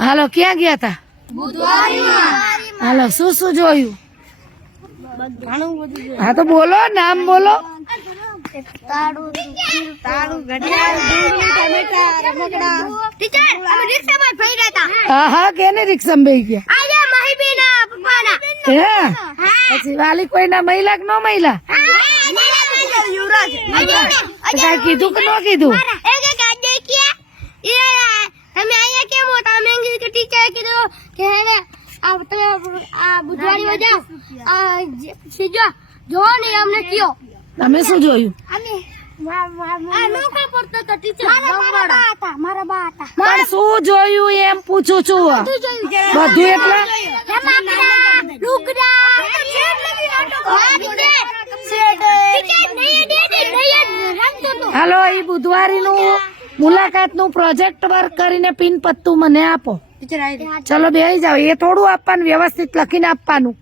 હાલો ક્યાં ગયા તા? હાલો શું જોયું? હા તો બોલો, નામ બોલો. હા કેને રિક્ષામાં બેસી ગયા? પછી વાલી કોઈના મહિલા કે નો મહિલા? કઈ કીધું કે નો કીધું? તમે અહીંયા કેમ હોતા? અમે ટીચરે કીધું કે હેને આ બુધવારી વજા સીજો જો ને અમને કયો. તમે શું જોયું? મારા બા હતા. પણ શું જોયું એમ પૂછું છું. બધું એટલે હાલો એ બુધવારી નું મુલાકાત નું પ્રોજેક્ટ વર્ક કરીને પિન પત્તું મને આપો. ચલો બેસી જાઓ. એ થોડું આપવાનું, વ્યવસ્થિત લખીને આપવાનું.